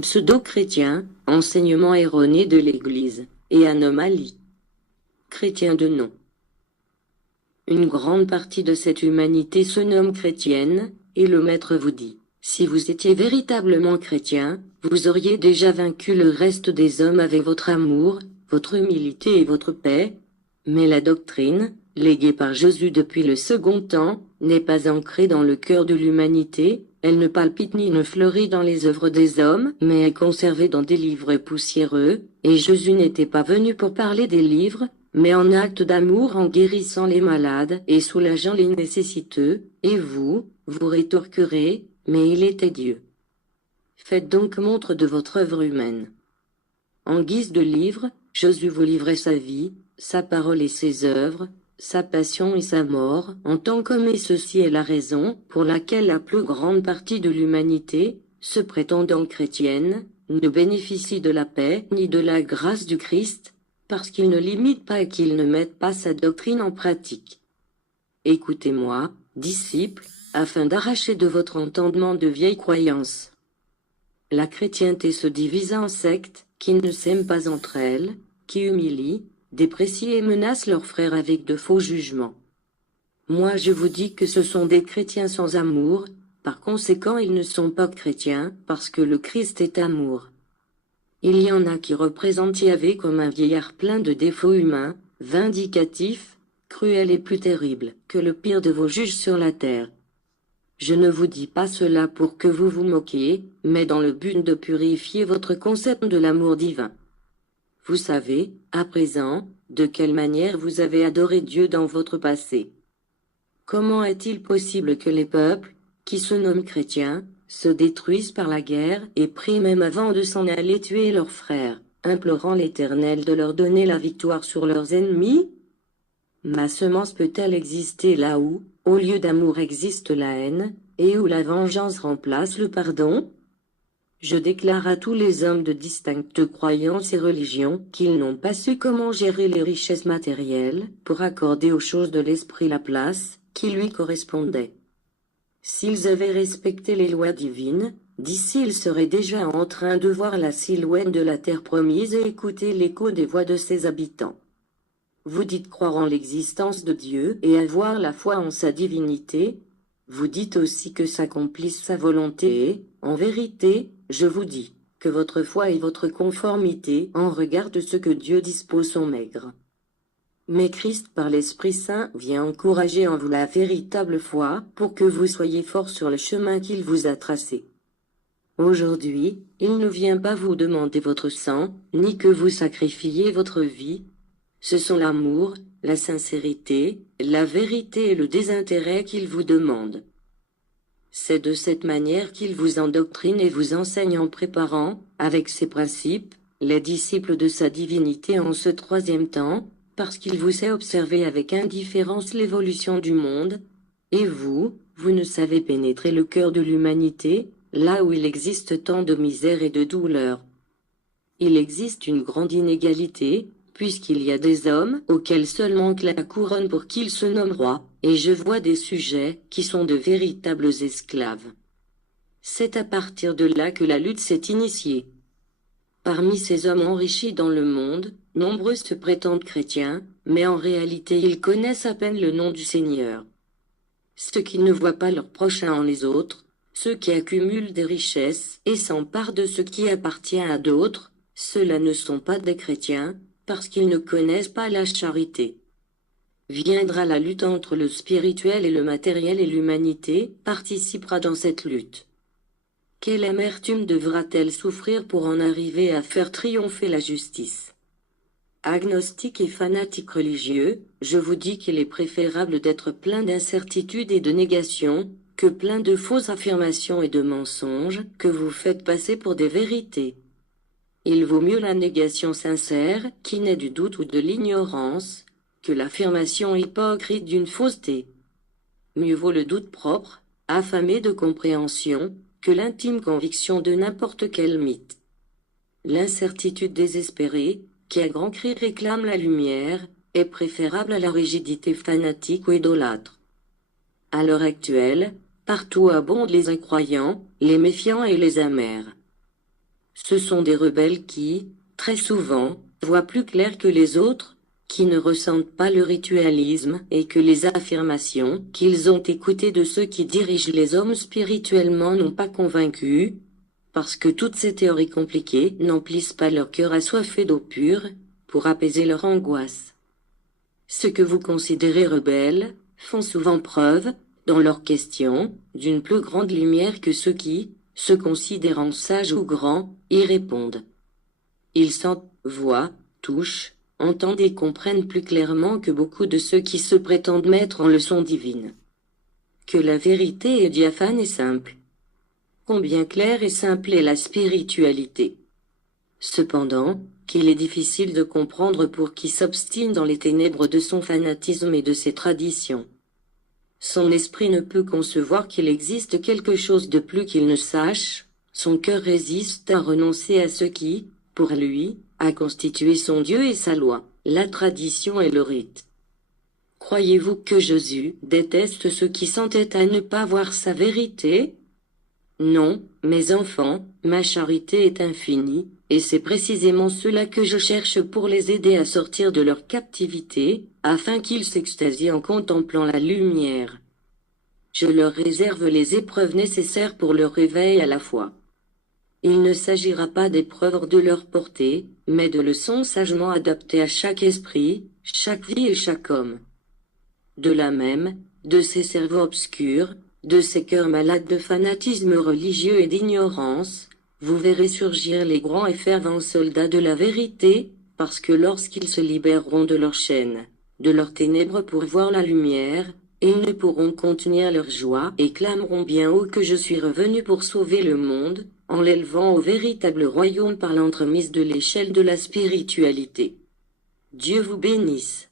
Pseudo-chrétien, enseignement erroné de l'Église, et anomalie. Chrétien de nom. Une grande partie de cette humanité se nomme chrétienne, et le Maître vous dit, si vous étiez véritablement chrétien, vous auriez déjà vaincu le reste des hommes avec votre amour, votre humilité et votre paix. Mais la doctrine, léguée par Jésus depuis le second temps, n'est pas ancrée dans le cœur de l'humanité, elle ne palpite ni ne fleurit dans les œuvres des hommes, mais est conservée dans des livres poussiéreux, et Jésus n'était pas venu pour parler des livres, mais en acte d'amour en guérissant les malades et soulageant les nécessiteux, et vous rétorquerez, mais il était Dieu. Faites donc montre de votre œuvre humaine. En guise de livre, Jésus vous livrait sa vie, sa parole et ses œuvres, sa passion et sa mort, en tant qu'homme, et ceci est la raison pour laquelle la plus grande partie de l'humanité, se prétendant chrétienne, ne bénéficie de la paix ni de la grâce du Christ, parce qu'ils ne l'imitent pas et qu'ils ne mettent pas sa doctrine en pratique. Écoutez-moi, disciples, afin d'arracher de votre entendement de vieilles croyances. La chrétienté se divise en sectes, qui ne s'aiment pas entre elles, qui humilient, déprécient et menacent leurs frères avec de faux jugements. Moi je vous dis que ce sont des chrétiens sans amour, par conséquent ils ne sont pas chrétiens, parce que le Christ est amour. Il y en a qui représentent Yahvé comme un vieillard plein de défauts humains, vindicatif, cruel et plus terrible que le pire de vos juges sur la terre. Je ne vous dis pas cela pour que vous vous moquiez, mais dans le but de purifier votre concept de l'amour divin. Vous savez, à présent, de quelle manière vous avez adoré Dieu dans votre passé. Comment est-il possible que les peuples, qui se nomment chrétiens, se détruisent par la guerre et prient même avant de s'en aller tuer leurs frères, implorant l'Éternel de leur donner la victoire sur leurs ennemis? Ma semence peut-elle exister là où, au lieu d'amour existe la haine, et où la vengeance remplace le pardon? Je déclare à tous les hommes de distinctes croyances et religions qu'ils n'ont pas su comment gérer les richesses matérielles pour accorder aux choses de l'esprit la place qui lui correspondait. S'ils avaient respecté les lois divines, d'ici ils seraient déjà en train de voir la silhouette de la terre promise et écouter l'écho des voix de ses habitants. Vous dites croire en l'existence de Dieu et avoir la foi en sa divinité. Vous dites aussi que s'accomplisse sa volonté et, en vérité, je vous dis, que votre foi et votre conformité en regard de ce que Dieu dispose sont maigres. Mais Christ par l'Esprit Saint vient encourager en vous la véritable foi pour que vous soyez forts sur le chemin qu'il vous a tracé. Aujourd'hui, il ne vient pas vous demander votre sang, ni que vous sacrifiez votre vie. Ce sont l'amour, la sincérité, la vérité et le désintérêt qu'il vous demande. C'est de cette manière qu'il vous endoctrine et vous enseigne en préparant, avec ses principes, les disciples de sa divinité en ce troisième temps, parce qu'il vous sait observer avec indifférence l'évolution du monde, et vous ne savez pénétrer le cœur de l'humanité, là où il existe tant de misère et de douleur. Il existe une grande inégalité, puisqu'il y a des hommes auxquels seul manque la couronne pour qu'ils se nomment rois, et je vois des sujets qui sont de véritables esclaves. C'est à partir de là que la lutte s'est initiée. Parmi ces hommes enrichis dans le monde, nombreux se prétendent chrétiens, mais en réalité ils connaissent à peine le nom du Seigneur. Ceux qui ne voient pas leur prochain en les autres, ceux qui accumulent des richesses et s'emparent de ce qui appartient à d'autres, ceux-là ne sont pas des chrétiens, parce qu'ils ne connaissent pas la charité. Viendra la lutte entre le spirituel et le matériel, et l'humanité participera dans cette lutte. Quelle amertume devra-t-elle souffrir pour en arriver à faire triompher la justice? Agnostiques et fanatiques religieux, je vous dis qu'il est préférable d'être plein d'incertitudes et de négations, que plein de fausses affirmations et de mensonges que vous faites passer pour des vérités. Il vaut mieux la négation sincère, qui naît du doute ou de l'ignorance, que l'affirmation hypocrite d'une fausseté. Mieux vaut le doute propre, affamé de compréhension, que l'intime conviction de n'importe quel mythe. L'incertitude désespérée, qui à grands cris réclame la lumière, est préférable à la rigidité fanatique ou idolâtre. À l'heure actuelle, partout abondent les incroyants, les méfiants et les amers. Ce sont des rebelles qui, très souvent, voient plus clair que les autres, qui ne ressentent pas le ritualisme et que les affirmations qu'ils ont écoutées de ceux qui dirigent les hommes spirituellement n'ont pas convaincu, parce que toutes ces théories compliquées n'emplissent pas leur cœur assoiffé d'eau pure, pour apaiser leur angoisse. Ceux que vous considérez rebelles, font souvent preuve, dans leurs questions, d'une plus grande lumière que ceux qui, se considérant sages ou grands, y répondent. Ils sentent, voient, touchent, entendent et comprennent plus clairement que beaucoup de ceux qui se prétendent maîtres en leçons divines. Que la vérité est diaphane et simple. Combien claire et simple est la spiritualité. Cependant, qu'il est difficile de comprendre pour qui s'obstine dans les ténèbres de son fanatisme et de ses traditions. Son esprit ne peut concevoir qu'il existe quelque chose de plus qu'il ne sache, son cœur résiste à renoncer à ce qui, pour lui, a constitué son Dieu et sa loi, la tradition et le rite. Croyez-vous que Jésus déteste ceux qui s'entêtent à ne pas voir sa vérité? Non, mes enfants, ma charité est infinie, et c'est précisément cela que je cherche pour les aider à sortir de leur captivité, afin qu'ils s'extasient en contemplant la lumière. Je leur réserve les épreuves nécessaires pour leur réveil à la foi. Il ne s'agira pas d'épreuves hors de leur portée, mais de leçons sagement adaptées à chaque esprit, chaque vie et chaque homme. De là même, de ces cerveaux obscurs, de ces cœurs malades de fanatisme religieux et d'ignorance, vous verrez surgir les grands et fervents soldats de la vérité, parce que lorsqu'ils se libéreront de leurs chaînes, de leurs ténèbres pour voir la lumière, ils ne pourront contenir leur joie et clameront bien haut que je suis revenu pour sauver le monde, en l'élevant au véritable royaume par l'entremise de l'échelle de la spiritualité. Dieu vous bénisse.